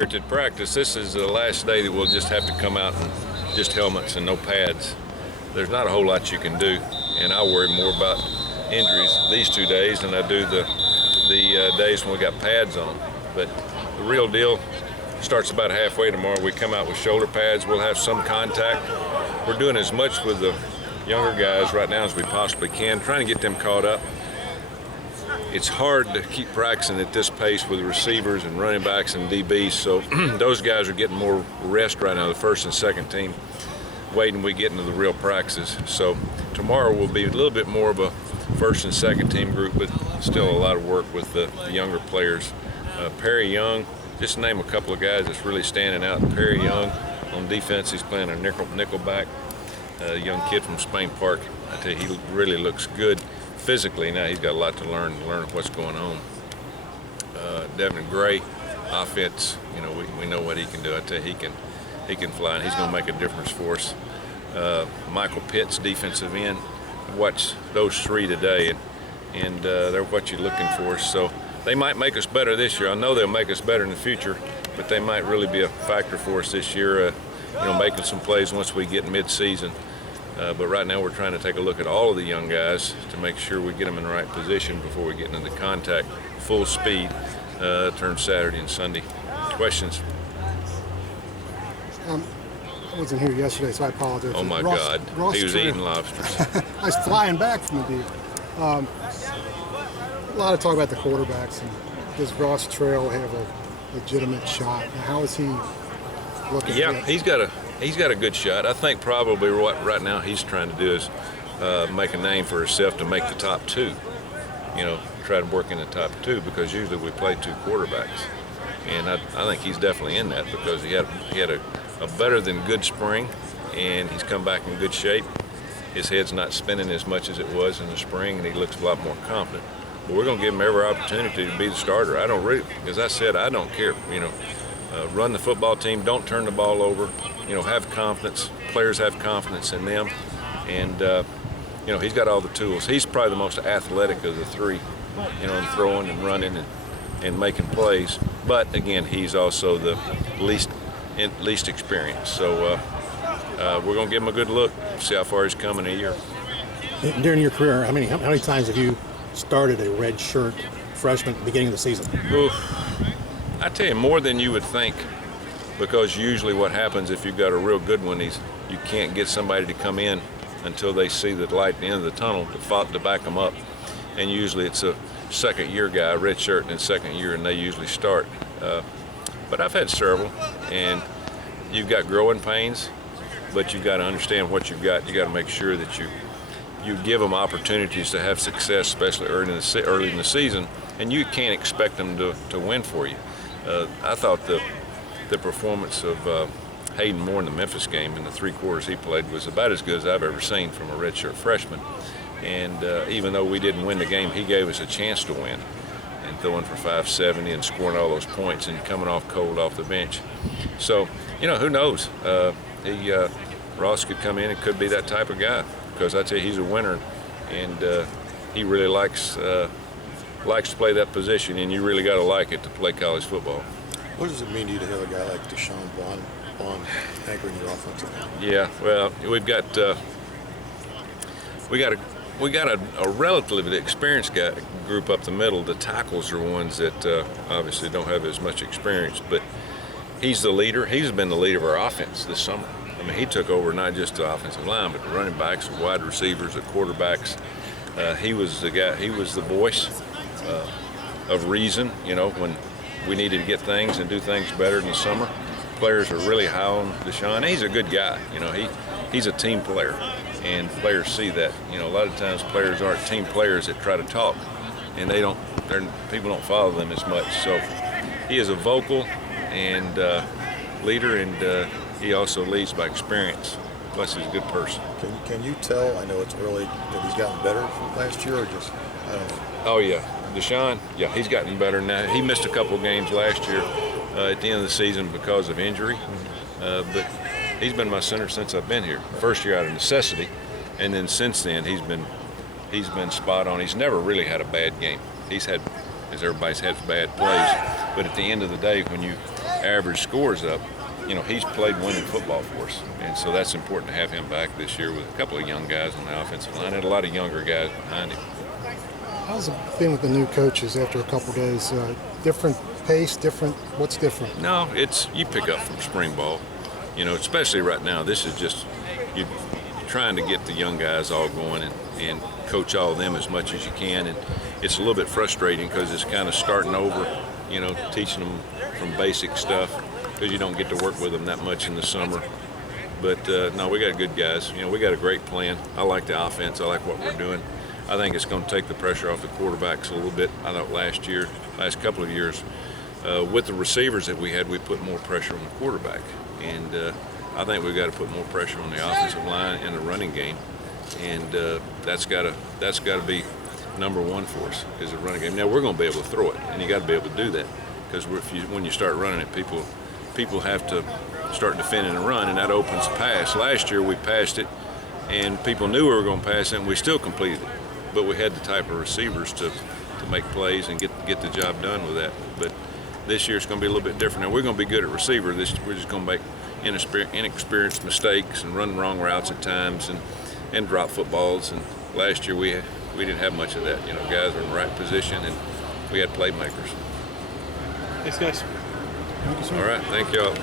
At practice, this is the last day that we'll just have to come out and just helmets and no pads. There's not a whole lot you can do, and I worry more about injuries these 2 days than I do the days when we got pads on. But the real deal starts about halfway tomorrow. We come out with shoulder pads. We'll have some contact. We're doing as much with the younger guys right now as we possibly can, trying to get them caught up. It's hard to keep practicing at this pace with receivers and running backs and DBs, so those guys are getting more rest right now, the first and second team, waiting we get into the real practices. So tomorrow will be a little bit more of a first and second team group, but still a lot of work with the younger players. Perry Young, just to name a couple of guys that's really standing out. Perry Young on defense, he's playing a nickelback, a young kid from Spain Park. I tell you, he really looks good. Physically, now he's got a lot to learn what's going on. Devin Gray, offense, we know what he can do. I tell you, he can fly, and he's going to make a difference for us. Michael Pitts, defensive end. Watch those three today, and they're what you're looking for. So they might make us better this year. I know they'll make us better in the future, but they might really be a factor for us this year. Making some plays once we get mid-season. But right now we're trying to take a look at all of the young guys to make sure we get them in the right position before we get into contact, full speed, turn Saturday and Sunday. Questions? I wasn't here yesterday, so I apologize. Oh my God, he was eating lobsters. I was flying back from the deal. A lot of talk about the quarterbacks, and does Ross Trail have a legitimate shot? Now, how is he looking? Yeah, he's got a good shot. I think probably what right now he's trying to do is make a name for himself to make the top two. Try to work in the top two, because usually we play two quarterbacks, and I think he's definitely in that because he had a better than good spring, and he's come back in good shape. His head's not spinning as much as it was in the spring, and he looks a lot more confident. But we're going to give him every opportunity to be the starter. I don't really, as I said, I don't care. Run the football team, don't turn the ball over. Have confidence. Players have confidence in them, and he's got all the tools. He's probably the most athletic of the three, in throwing and running and making plays. But again, he's also the least experienced. So we're going to give him a good look, see how far he's come in a year. During your career, how many times have you started a red shirt freshman at the beginning of the season? Oof. I tell you, more than you would think, because usually what happens if you've got a real good one is you can't get somebody to come in until they see the light at the end of the tunnel to back them up. And usually it's a second-year guy, red shirt in his second year, and they usually start. But I've had several, and you've got growing pains, but you've got to understand what you've got. You got to make sure that you give them opportunities to have success, especially early in the season, and you can't expect them to win for you. I thought the performance of Hayden Moore in the Memphis game in the 3 quarters he played was about as good as I've ever seen from a redshirt freshman. And even though we didn't win the game, he gave us a chance to win. And throwing for 570 and scoring all those points and coming off cold off the bench. So, who knows? Ross could come in and could be that type of guy, because I tell you, he's a winner, and he really likes to play that position, and you really got to like it to play college football. What does it mean to you to have a guy like Deshaun Bond anchoring your offensive line? Yeah, well, we got a relatively experienced group up the middle. The tackles are ones that obviously don't have as much experience, but he's the leader. He's been the leader of our offense this summer. I mean, he took over not just the offensive line, but the running backs, the wide receivers, the quarterbacks. He was the guy. He was the voice of reason. When we needed to get things and do things better in the summer. Players are really high on Deshaun. He's a good guy. He's a team player, and players see that. A lot of times players aren't team players that try to talk, and people don't follow them as much. So he is a vocal and leader, and he also leads by experience. Plus, he's a good person. Can you tell? I know it's early, that he's gotten better from last year, or just I don't know. Oh yeah, Deshaun. Yeah, he's gotten better now. He missed a couple of games last year at the end of the season because of injury, but he's been my center since I've been here. First year out of necessity, and then since then he's been spot on. He's never really had a bad game. He's had, as everybody's had, bad plays, but at the end of the day, when you average scores up, you know, he's played winning football for us. And so that's important to have him back this year with a couple of young guys on the offensive line and a lot of younger guys behind him. How's it been with the new coaches after a couple days? Different pace, what's different? No, it's you pick up from spring ball, you know, especially right now. This is just you're trying to get the young guys all going and coach all of them as much as you can. And it's a little bit frustrating because it's kind of starting over, you know, teaching them from basic stuff because you don't get to work with them that much in the summer. But no, we got good guys. You know, we got a great plan. I like the offense. I like what we're doing. I think it's going to take the pressure off the quarterbacks a little bit. I thought last couple of years, with the receivers that we had, we put more pressure on the quarterback. And I think we've got to put more pressure on the offensive line and the running game. And that's got to be number one for us is the running game. Now we're going to be able to throw it, and you got to be able to do that because when you start running it, people have to start defending and run, and that opens the pass. Last year we passed it, and people knew we were going to pass it, and we still completed it. But we had the type of receivers to make plays and get the job done with that. But this year it's going to be a little bit different. Now we're going to be good at receiver. We're just going to make inexperienced mistakes and run wrong routes at times and drop footballs. And last year we didn't have much of that. You know, guys were in the right position and we had playmakers. Thanks, guys. All right, thank y'all.